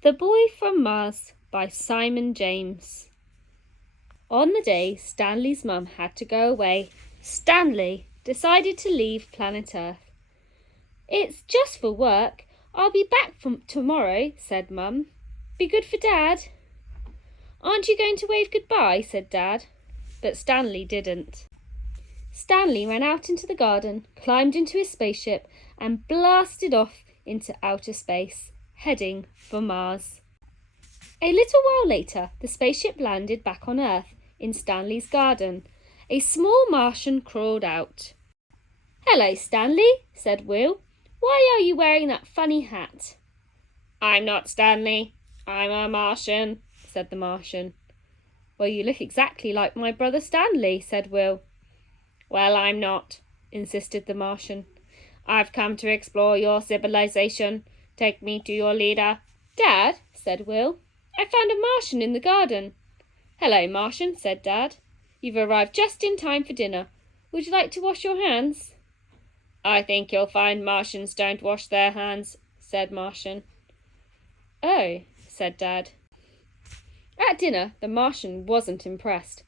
The Boy from Mars by Simon James. On the day Stanley's mum had to go away, Stanley decided to leave planet Earth. "It's just for work. I'll be back tomorrow," said Mum. "Be good for Dad." "Aren't you going to wave goodbye?" said Dad. But Stanley didn't. Stanley ran out into the garden, climbed into his spaceship, and blasted off into outer space, heading for Mars. A little while later, the spaceship landed back on Earth in Stanley's garden. A small Martian crawled out. "Hello, Stanley," said Will. "Why are you wearing that funny hat?" "I'm not Stanley. I'm a Martian," said the Martian. "Well, you look exactly like my brother Stanley," said Will. "Well, I'm not," insisted the Martian. "I've come to explore your civilization. Take me to your leader." "Dad," said Will, "I found a Martian in the garden." "Hello, Martian," said Dad. "You've arrived just in time for dinner. Would you like to wash your hands?" "I think you'll find Martians don't wash their hands," said Martian. "Oh," said Dad. At dinner, the Martian wasn't impressed.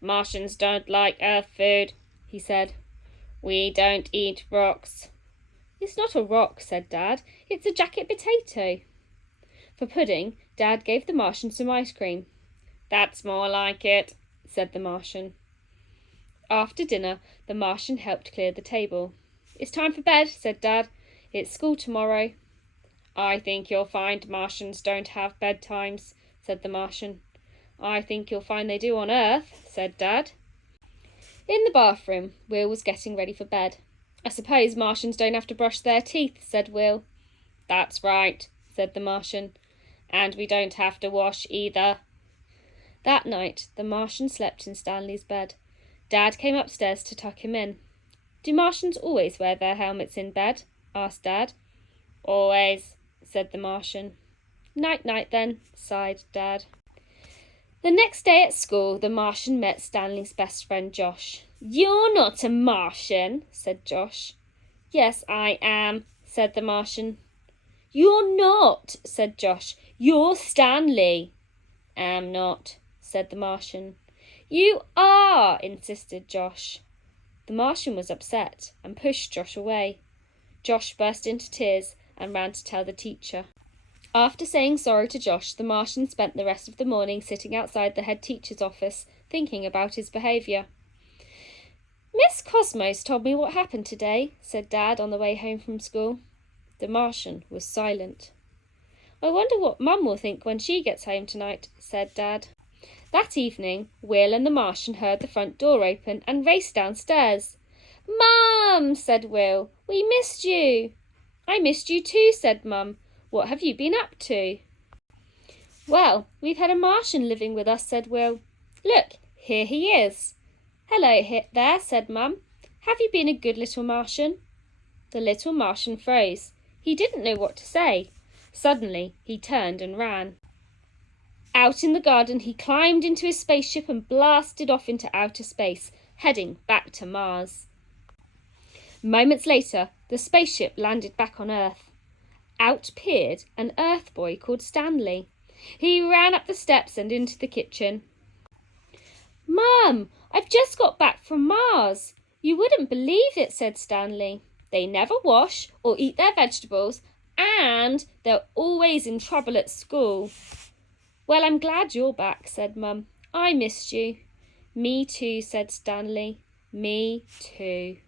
"Martians don't like Earth food," he said. "We don't eat rocks." "It's not a rock," said Dad. "It's a jacket potato." For pudding, Dad gave the Martian some ice cream. "That's more like it," said the Martian. After dinner, the Martian helped clear the table. "It's time for bed," said Dad. "It's school tomorrow." "I think you'll find Martians don't have bedtimes," said the Martian. "I think you'll find they do on Earth," said Dad. In the bathroom, Will was getting ready for bed. "I suppose Martians don't have to brush their teeth," said Will. "That's right," said the Martian. "And we don't have to wash either." That night, the Martian slept in Stanley's bed. Dad came upstairs to tuck him in. "Do Martians always wear their helmets in bed?" asked Dad. "Always," said the Martian. "Night-night then," sighed Dad. The next day at school, the Martian met Stanley's best friend Josh. "You're not a Martian," said Josh. "Yes, I am," said the Martian. "You're not," said Josh. "You're Stanley." "Am not," said the Martian. "You are," insisted Josh. The Martian was upset and pushed Josh away. Josh burst into tears and ran to tell the teacher. After saying sorry to Josh, the Martian spent the rest of the morning sitting outside the head teacher's office, thinking about his behaviour. "Miss Cosmos told me what happened today," said Dad on the way home from school. The Martian was silent. "I wonder what Mum will think when she gets home tonight," said Dad. That evening, Will and the Martian heard the front door open and raced downstairs. "Mum," said Will, "we missed you." "I missed you too," said Mum. "What have you been up to?" "Well, we've had a Martian living with us," said Will. "Look, here he is." "Hello there," said Mum. "Have you been a good little Martian?" The little Martian froze. He didn't know what to say. Suddenly, he turned and ran. Out in the garden, he climbed into his spaceship and blasted off into outer space, heading back to Mars. Moments later, the spaceship landed back on Earth. Out peered an Earth boy called Stanley. He ran up the steps and into the kitchen. "Mum, I've just got back from Mars. You wouldn't believe it," said Stanley. "They never wash or eat their vegetables, and they're always in trouble at school." "Well, I'm glad you're back," said Mum. "I missed you." "Me too," said Stanley. "Me too."